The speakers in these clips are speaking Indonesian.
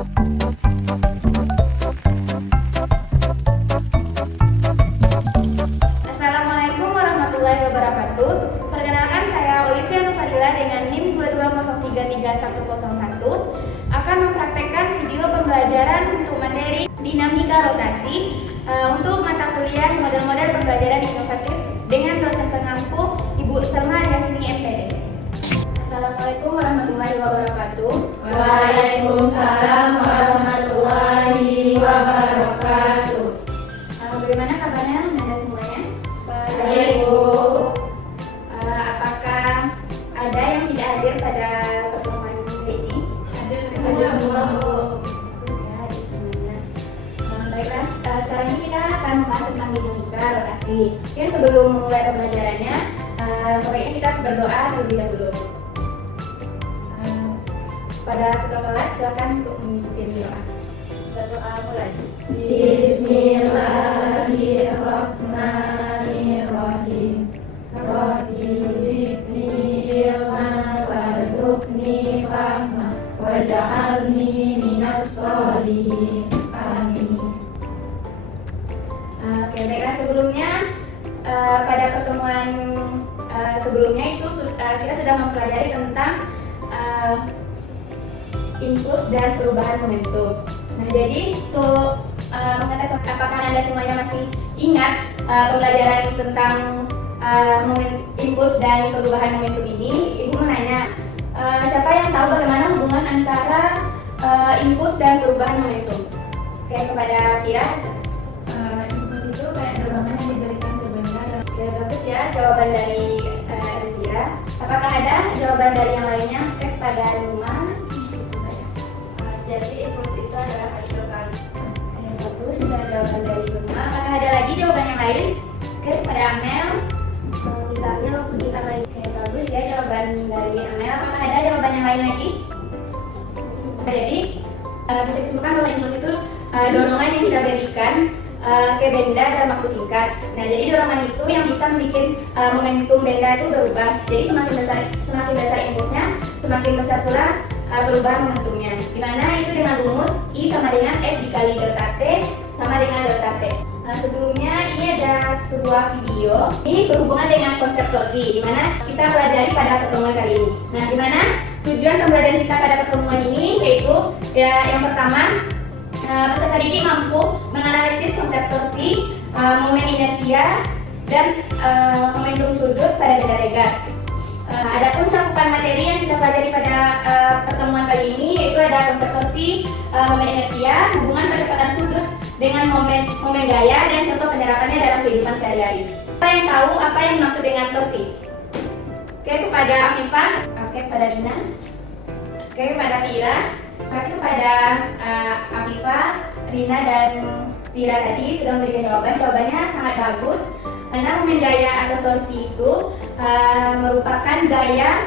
Assalamualaikum warahmatullahi wabarakatuh. Perkenalkan, saya Olivia Nufadila dengan NIM 22033101 akan mempraktekkan video pembelajaran untuk materi dinamika rotasi untuk mata kuliah model-model pembelajaran inovatif dengan dosen pengampu Ibu Selma Yasni MPD. Assalamualaikum warahmatullahi wabarakatuh. Waalaikumsalam warahmatullahi wabarakatuh. Bagaimana kabarnya Anda semuanya? Baik, Bu. Apakah ada yang tidak hadir pada pertemuan ini? Hadir semua, Bu. Bagus ya, hadir semuanya. Baiklah, sekarang ini kita akan membahas tentang dinamika rotasi. Mungkin sebelum mulai pembelajarannya, pokoknya kita berdoa terlebih dahulu. Pada ketua kelas silakan untuk memimpin doa. Berdoa mulai. Bismillahirrahmanirrahim. Rabbi zidni ilma warzuqni fahma waj'alni minas sholihin. Amin. Oke, baiklah, sebelumnya pada pertemuan sebelumnya itu kita sudah mempelajari tentang impuls dan perubahan momentum. Nah, jadi untuk mengetes apakah Anda semuanya masih ingat pembelajaran tentang impuls dan perubahan momentum ini, Ibu menanya siapa yang tahu bagaimana hubungan antara impuls dan perubahan momentum? Oke, kepada Fira. Impuls itu kayak dorongan yang diberikan ke benda. Oke, bagus ya jawaban dari Fira. Apakah ada jawaban dari yang lainnya? Oke, pada Numa. Jadi impuls itu adalah hasil kali. Yang bagus, ada jawaban dari Numa. Apakah ada lagi jawaban yang lain? Oke, pada Amel. Misalnya waktu kita naik. Oke, bagus ya jawaban dari Amel. Apakah ada jawaban yang lain lagi? Jadi bisa disimpulkan bahwa impuls itu dorongan yang kita berikan ke benda dalam waktu singkat. Nah, jadi dorongan itu yang bisa membuat momentum benda itu berubah. Jadi semakin besar impulsnya, semakin besar pula perubahan momentumnya. Dimana itu dengan rumus I sama dengan F dikali delta T sama dengan delta P. Nah, sebelumnya ini ada sebuah video. Ini berhubungan dengan konsep torsi, dimana kita pelajari pada pertemuan kali ini. Nah, dimana tujuan pembelajaran kita pada pertemuan ini yaitu ya, yang pertama, peserta didik mampu menganalisis konsep torsi, momen inersia, dan momentum sudut pada benda regard. Adapun cakupan materi yang kita pelajari pada pertemuan kali ini yaitu ada konsep torsi, momen inersia, hubungan percepatan sudut dengan momen gaya, dan contoh penerapannya dalam kehidupan sehari-hari. Siapa yang tahu apa yang dimaksud dengan torsi? Oke, kepada Afifah. Oke, kepada Rina. Oke, kepada Fira. Terima kasih kepada Afifah, Rina, dan Fira tadi sudah memberikan jawaban. Jawabannya sangat bagus. Karena momen gaya atau torsi itu merupakan gaya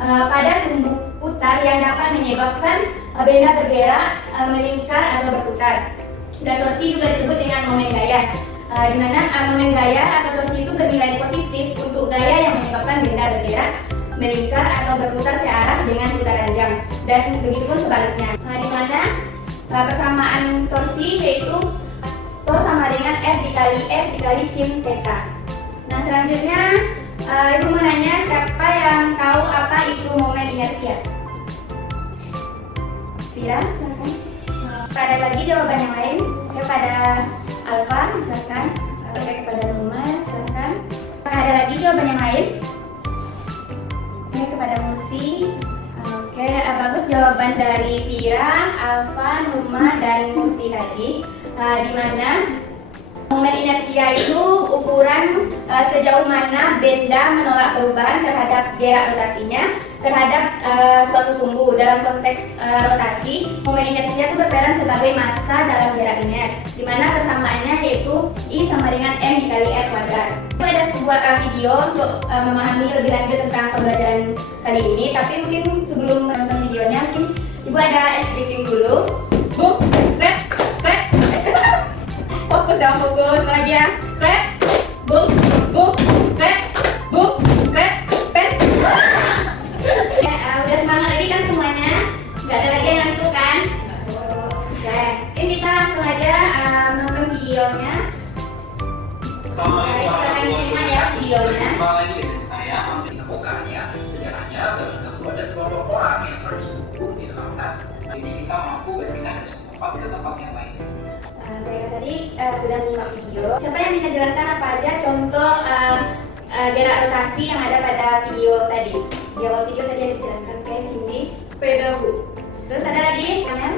pada sumbu putar yang dapat menyebabkan benda bergerak, melingkar atau berputar. Dan torsi juga disebut dengan momen gaya, di mana momen gaya atau torsi itu bernilai positif untuk gaya yang menyebabkan benda bergerak, melingkar atau berputar searah dengan putaran jam, dan begitu pun sebaliknya. Di mana persamaan torsi yaitu Tor sama dengan F dikali sin theta. Nah, selanjutnya Ibu menanya siapa yang tahu apa itu momen inersia? Fira, silakan. Ada lagi jawaban yang lain? Kepada Alfa, silakan. Atau kepada Numa, silakan. Ada lagi jawaban yang lain? Kepada Musi. Oke, bagus jawaban dari Fira, Alfa, Numa, dan Musi tadi. Di mana momen inersia itu ukuran sejauh mana benda menolak perubahan terhadap gerak rotasinya terhadap suatu sumbu. Dalam konteks rotasi, momen inersia itu berperan sebagai massa dalam gerak linear, di mana persamaannya yaitu I sama dengan M dikali R kuadrat. Itu ada sebuah video untuk memahami lebih lanjut tentang pembelajaran kali ini. Tapi mungkin sebelum menonton videonya, mungkin Ibu ada briefing dulu. Boom, clap, clap. Fokus dong, fokus lagi ya. Clap, boom, boom, clap, boom, clap, clap. Ya, udah semangat lagi kan semuanya? Gak ada lagi yang ngantuk kan? Baik, silakan disimak ya videonya. Jumpa lagi dengan saya, Alvin Temukannya. Sejarahnya zaman dahulu ada sekelompok orang yang pergi duduk di dalam hutan. Ini kita mampu berpindah dari satu tempat ke tempat yang lain. Baik, tadi sudah menyimak video. Siapa yang bisa jelaskan apa aja contoh gerak rotasi yang ada pada video tadi? Di awal video tadi ada dijelaskan kayak Cindy, sepeda bu. Terus ada lagi, Kamel?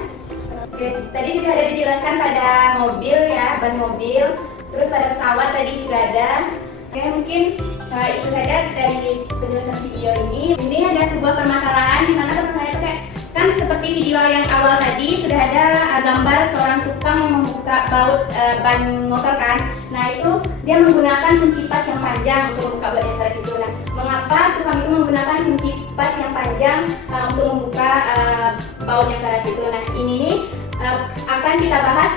Oke, tadi juga ada dijelaskan pada mobil ya, ban mobil. Terus pada pesawat tadi juga ada. Oke, mungkin itu saja dari penjelasan video ini. Ini ada sebuah permasalahan di mana permasalahan itu kayak kan seperti video yang awal tadi sudah ada gambar seorang tukang yang membuka baut ban motor kan. Nah itu dia menggunakan kunci pas yang panjang untuk membuka baut yang keras itu. Nah mengapa tukang itu menggunakan kunci pas yang panjang untuk membuka baut yang keras itu? Nah ini nih akan kita bahas,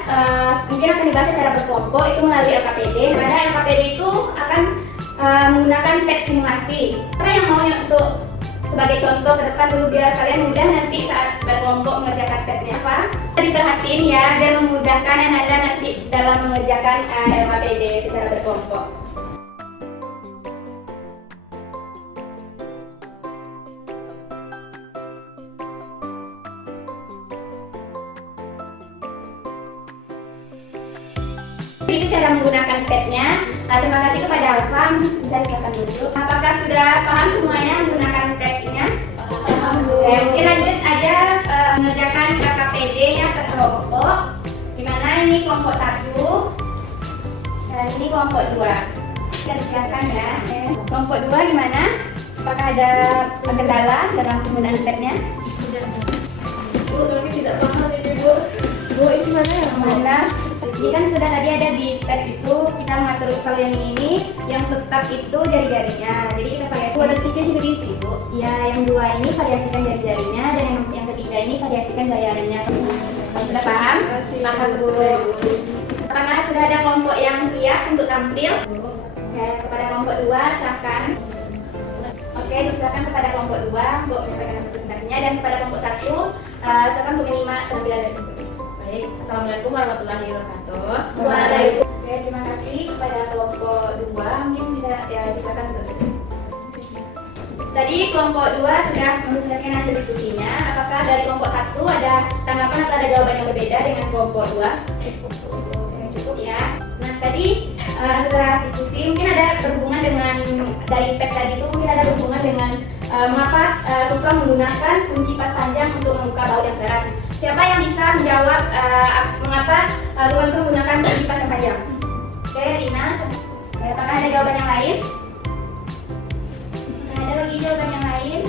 mungkin akan dibahas secara berkelompok itu melalui LKPD. Karena LKPD itu akan menggunakan PET simulasi. Apa yang mau untuk sebagai contoh ke depan dulu biar kalian mudah nanti saat berkelompok mengerjakan PET-nya apa? Diperhatiin ya biar memudahkan anak-anak nanti dalam mengerjakan LKPD secara berkelompok. Itu cara menggunakan PET-nya. Terima kasih kepada Alfa, bisa disilakan dulu. Apakah sudah paham semuanya menggunakan PET-nya? Mungkin lanjut aja mengerjakan KKPD nya per kelompok. Dimana ini kelompok 1 dan ini kelompok 2. Kita jelaskan ya. Kelompok 2 gimana? Apakah ada kendala dalam penggunaan PET-nya? Bu, kami tidak paham ini Bu. Bu, ini mana ya? Mana? Ini kan sudah tadi ada di PET itu kita mengatur kalau yang ini yang tetap itu jari-jarinya. Jadi kita variasi. Ada 3 juga diisi Bu. Ya, yang 2 ini variasikan jari-jarinya dan yang ketiga ini variasikan layarnya. Sudah paham? Paham Bu. Apakah sudah ada kelompok yang siap untuk tampil? Ya, kepada kelompok 2 silakan. Oke, silakan kepada kelompok 2 untuk menyampaikan hasil presentasinya dan kepada kelompok 1 silakan untuk menyimak penampilan dari kelompok. Baik, Assalamualaikum warahmatullahi wabarakatuh. Waalaikumsalam. Oke, terima kasih kepada kelompok 2. Mungkin bisa ya silakan untuk. Tadi kelompok 2 sudah menjelaskan hasil diskusinya. Apakah dari kelompok 1 ada tanggapan atau ada jawaban yang berbeda dengan kelompok 2? Cukup ya. Nah tadi setelah diskusi mungkin ada berhubungan dengan dari PET tadi itu mungkin ada berhubungan dengan mengapa tukang menggunakan kunci pas panjang untuk membuka baut yang keras. Siapa yang bisa menjawab mengapa tukang itu menggunakan kunci pas yang panjang? Oke, Rina. Apakah ada jawaban yang lain? Ada lagi jawaban yang lain?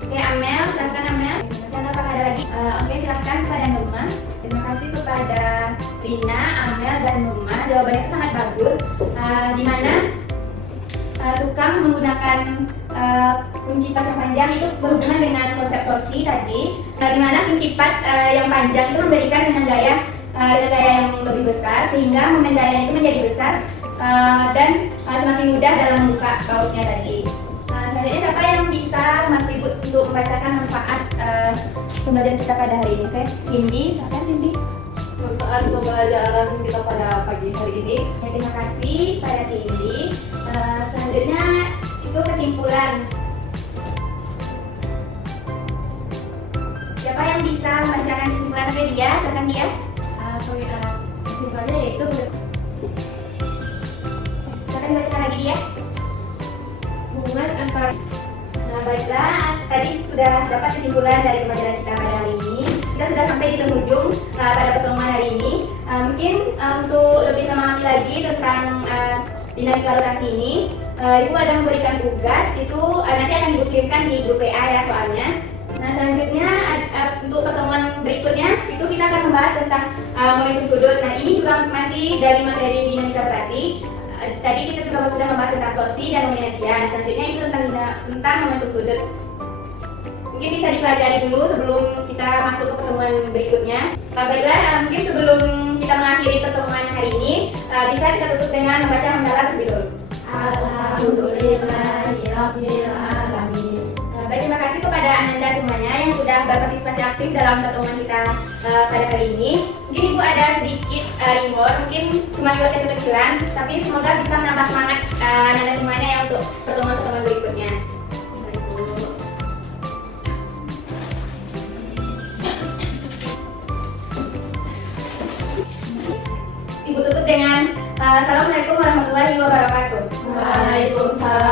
Oke, Amel, silakan Amel. Silakan apakah ada lagi? Oke, silakan kepada Nurma. Terima kasih kepada Rina, Amel, dan Nurma. Jawabannya sangat bagus. Di mana tukang menggunakan kunci pas yang panjang itu berhubungan dengan konsep torsi tadi. Di mana kunci pas yang panjang itu memberikan dengan gaya yang lebih besar sehingga momen gayanya itu menjadi besar dan semakin mudah dalam membuka bautnya tadi. Selanjutnya siapa yang bisa membantu Ibu untuk membacakan manfaat pembelajaran kita pada hari ini? Oke, Cindy, silakan Cindy. Manfaat pembelajaran kita pada pagi hari ini. Ya, terima kasih pada Cindy. Selanjutnya itu kesimpulan. Siapa yang bisa membacakan kesimpulan ke dia? Silakan dia. Kesimpulannya yaitu Silakan dibacakan lagi dia. hubungan antara Baiklah, tadi sudah dapat kesimpulan dari pembelajaran kita pada hari ini. Kita sudah sampai di penghujung pada pertemuan hari ini. Mungkin untuk lebih memahami lagi tentang dinamika rotasi ini, Ibu ada memberikan tugas itu nanti akan Ibu kirimkan di grup WA ya soalnya. Nah selanjutnya untuk pertemuan berikutnya itu kita akan membahas tentang momentum sudut. Nah ini juga masih dari materi dinamika rotasi. Tadi kita juga sudah membahas tentang torsi dan luminesia. Nah, selanjutnya itu tentang momentum sudut. Mungkin bisa dipelajari dulu sebelum kita masuk ke pertemuan berikutnya. Baiklah, mungkin sebelum kita mengakhiri pertemuan hari ini, bisa kita tutup dengan membaca hamdalah terlebih dahulu. Alhamdulillahirabbil alamin. Baik, terima kasih kepada Anda Anda semuanya yang sudah berpartisipasi aktif dalam pertemuan kita pada kali ini. Mungkin Ibu ada sedikit reward, mungkin cuma reward kecil-kecilan, tapi semoga bisa menambah semangat Anda semuanya ya untuk pertemuan-pertemuan berikutnya. Ibu tutup dengan Assalamualaikum warahmatullahi wabarakatuh. Waalaikumsalam